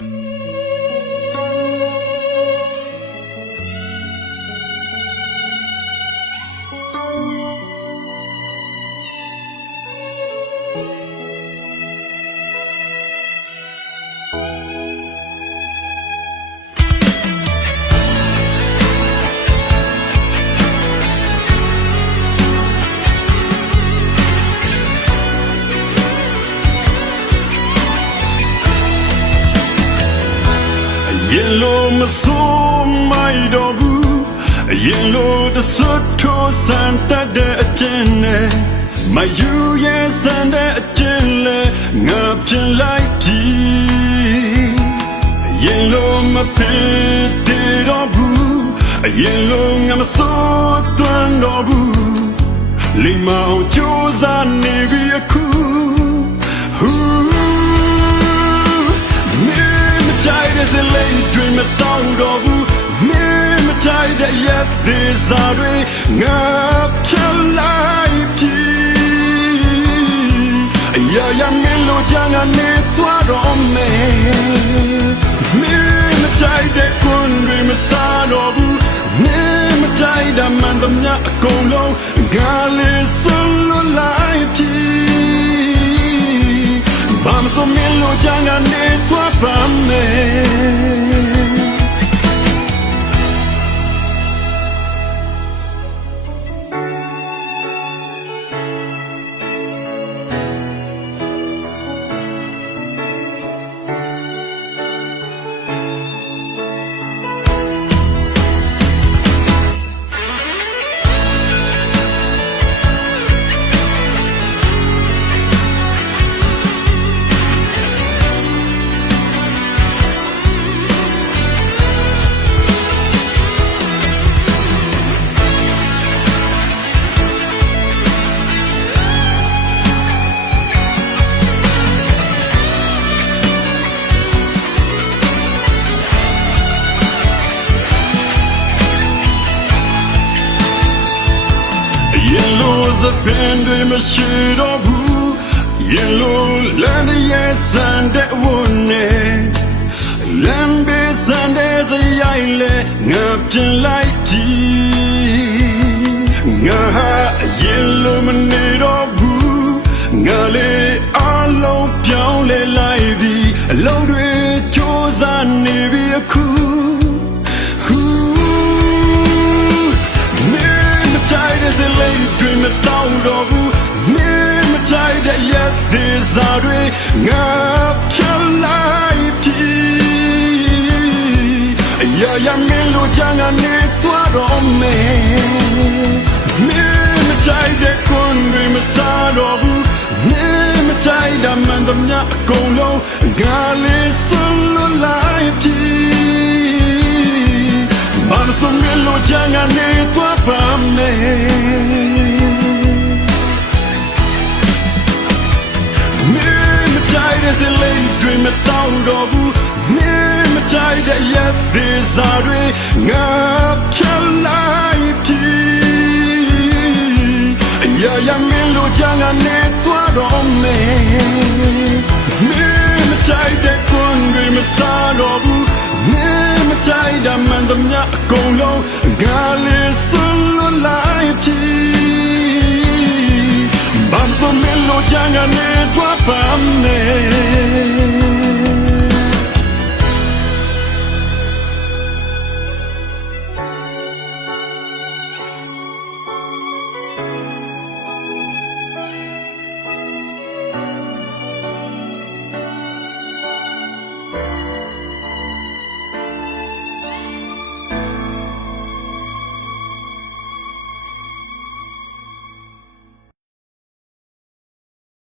你。 ရင်လိုမဆိုးမိုက်တော့ဘူးရင်လိုသစွတ်ထိုးစံတတ်တဲ့အကျဉ်းနဲ့မယူရဲ့စံတဲ့အကျဉ်းလဲငါပြင်လိုက်ပြီရင်လိုမဖြစ်သေးတော့ဘူးရင်လိုငါမဆိုးသွမ်းတော့ဘူးလိမ္မာအောင်ကြိုးစားနေပြီ က်တဲ့ရက်သေးစားတွေငါချလိုက်ပြီအရာရာမင်းလိုချင်ကနေသွားတော့မယ်မင်းမကြိုက်တဲ့ကွန်တွေမစားတော့ဘူးမင်းမကြိုက်တဲ့မှန်သမျှအကုန်လုံးငါလေးဆွလွတ်လိုက်ပြီ Vamos a mi lo llanga ne tua fame Yellow the band we machine of who Yellow land yes and that one Land base and as a yile Napkin like tea စားတွေငါချလိုက်ပြီအရာရာမင်းလိုချင်ကနေသွားတော့မယ်မင်းမကြိုက်တဲ့ကွန်တွေမစားတော့ဘူးမင်းမကြိုက်တဲ့မှန်သမျှအကုန်လုံးငါလေးဆွလွတ်လိုက်ပြီ Mano so me lo janga ne tua pa me Me dream me tau do bu Me me jai de yet this are nga chalai ti Ya ya me lo janga ne tua do me